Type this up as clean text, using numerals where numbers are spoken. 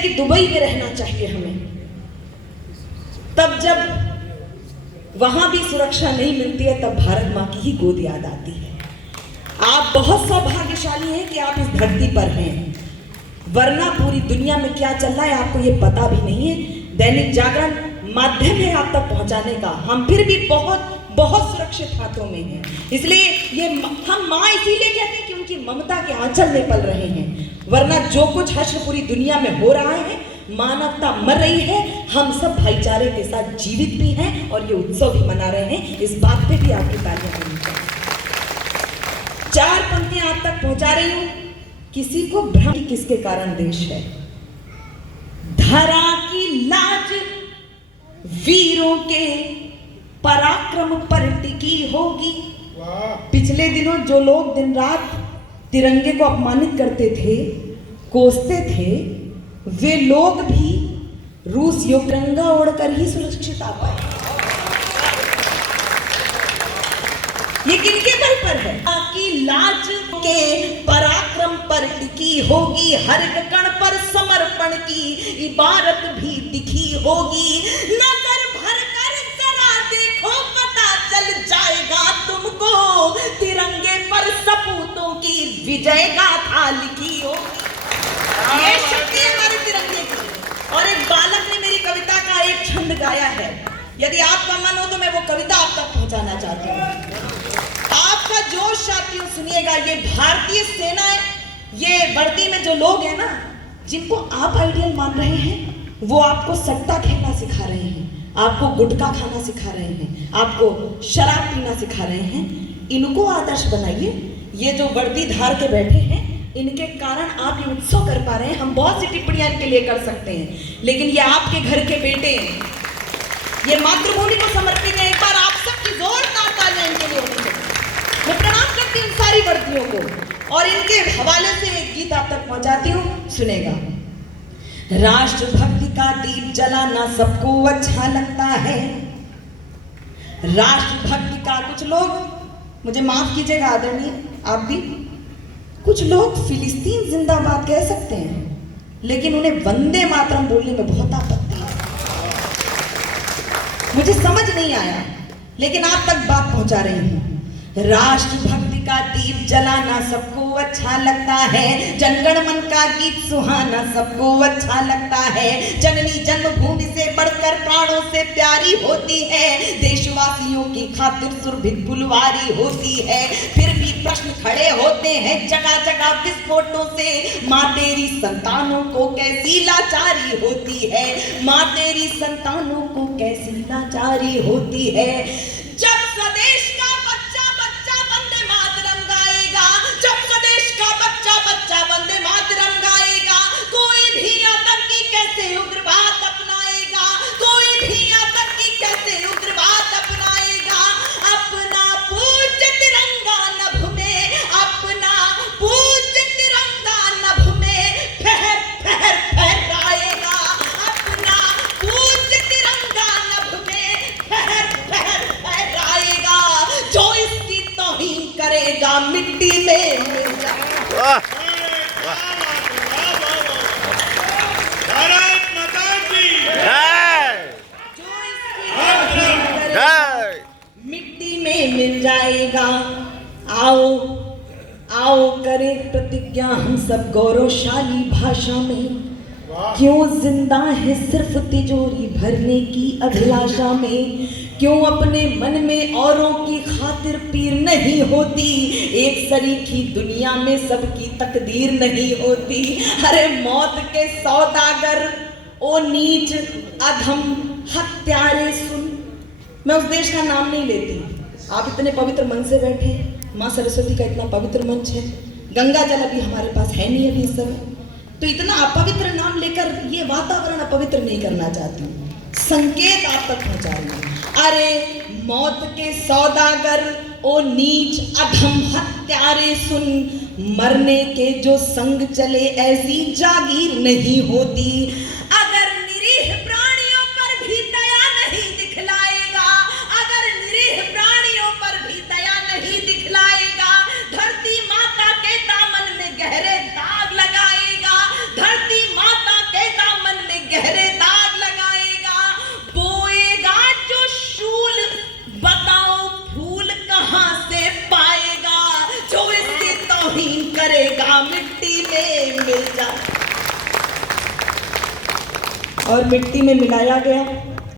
कि दुबई में रहना चाहिए हमें, तब जब वहां भी सुरक्षा नहीं मिलती है तब भारत माँ की ही गोद याद आती है। आप बहुत सौभाग्यशाली हैं कि आप इस धरती पर हैं, वरना पूरी दुनिया में क्या चल रहा है आपको ये पता भी नहीं है। दैनिक जागरण माध्यम है आप तक पहुंचाने का, हम फिर भी बहुत बहुत सुरक्षित हाथों में हैं। इसलिए ये हम माँ इसीलिए कहते हैं कि उनकी ममता के आंचल में पल रहे हैं, वरना जो कुछ हश्र पूरी दुनिया में हो रहा है, मानवता मर रही है, हम सब भाईचारे के साथ जीवित भी हैं और ये उत्सव भी मना रहे हैं। इस बात पे भी आपकी तालियां होनी चाहिए। 4 पंक्तियां आप तक पहुंचा रही हूं। किसी को भ्रम कि किसके कारण देश है। धरा की लाज वीरों के पराक्रम पर टिकी होगी। पिछले दिनों जो लोग दिन रात तिरंगे को अपमानित करते थे, कोसते थे, वे लोग भी रूस तिरंगा ओढ़कर ही सुरक्षित आ पाए। ये किनके बल पर है? कि लाज के पराक्रम पर टिकी होगी, हर कण पर समर्पण की इबारत भी दिखी होगी। नजर भर कर जरा देखो, पता चल जाएगा तुमको, तिरंगे पर सपूतों की विजय गाथा लिखी होगी। ये शक्ति है हमारे तिरंगे की। और एक बालक ने मेरी कविता का एक छंद गाया है, यदि आपका मन हो तो मैं वो कविता आप तक पहुंचाना चाहती हूँ। आपका जोश साथियों सुनिएगा। ये भारतीय सेना है, ये वर्दी में जो लोग हैं ना, जिनको आप आइडियल मान रहे हैं, वो आपको सट्टा खेलना सिखा रहे हैं, आपको गुटखा खाना सिखा रहे हैं, आपको शराब पीना सिखा रहे हैं। इनको आदर्श बनाइए। ये जो वर्दी धार के बैठे हैं, इनके कारण आप ये उत्सव कर पा रहे हैं। हम बहुत सी टिप्पणियां इनके लिए कर सकते हैं, लेकिन ये आपके घर के बेटे हैं, ये मातृभूमि को समर्पित है। एक बार आप सबकी जोरदार तालियां इनके लिए होनी चाहिए। मैं प्रणाम करती हूँ इन सारी वर्दियों को और इनके हवाले से एक गीत आप तक पहुंचाती हूँ, सुनेगा। राष्ट्रभक्ति का दीप जलाना सबको अच्छा लगता है। राष्ट्रभक्ति का कुछ लोग, मुझे माफ कीजिएगा आदरणीय, आप भी, कुछ लोग फिलिस्तीन जिंदाबाद कह सकते हैं, लेकिन उन्हें वंदे मातरम बोलने में बहुत आपत्ति है। मुझे समझ नहीं आया, लेकिन आप तक बात पहुंचा रही हूं। राष्ट्रभक्ति का दीप जलाना सबको अच्छा लगता है, जनगण मन का गीत सुहाना सबको अच्छा लगता है। जननी जन्मभूमि से बढ़कर प्राणों से प्यारी होती है, देशवासियों की खातिर सुरभित बुलवारी होती है। फिर भी प्रश्न खड़े होते हैं जगह जगह विस्फोटों से, माँ तेरी संतानों को कैसी लाचारी होती है, माँ तेरी संतानों को कैसी लाचारी होती है। जब स्वदेश का बच्चा बच्चा वंदे मातरम गाएगा, जब स्वदेश का बच्चा बच्चा वंदे मातरम गाएगा, कोई भी आतंकी कैसे उग्रवाद अपनाएगा, कोई भी आतंकी कैसे उग्रवाद अपनाएगा। अपना पूज्य तिरंगा नभ में, अपना पूज्य तिरंगा नभ में फहर फहर फहराएगा, अपना पूज्य तिरंगा नभ में फहर फहर फहराएगा। जो इसकी तौहीन करेगा मिट्टी में मिल जाएगा। भारत माता की जो इसकी तौहीन करेगा मिट्टी में मिल जाएगा। आओ आओ करें प्रतिज्ञा हम सब गौरवशाली भाषा में, क्यों जिंदा है सिर्फ तिजोरी भरने की अभिलाषा में, क्यों अपने मन में औरों की खातिर पीर नहीं होती, एक सरीखी दुनिया में सबकी तकदीर नहीं होती। अरे मौत के सौदागर ओ नीच अधम हत्यारे सुन। मैं उस देश का नाम नहीं लेती, आप इतने पवित्र मन से बैठे हैं, माँ सरस्वती का इतना पवित्र मंच है, गंगा जल अभी हमारे पास है नहीं अभी इस समय, तो इतना अपवित्र नाम लेकर ये वातावरण अपवित्र नहीं करना चाहती हूँ। संकेत आप तक पहुंचा रही हूँ। अरे मौत के सौदागर ओ नीच अधम हत्यारे सुन, मरने के जो संग चले ऐसी जागीर नहीं होती। अगर निरीह प्राणियों पर भी दया नहीं दिखलाएगा, अगर निरीह प्राणियों पर भी दया नहीं दिखलाएगा, धरती माता के दामन में गहरे दाग लगाएगा, धरती माता के दामन जाएगा, मिट्टी में मिल जा। और मिट्टी में मिलाया गया।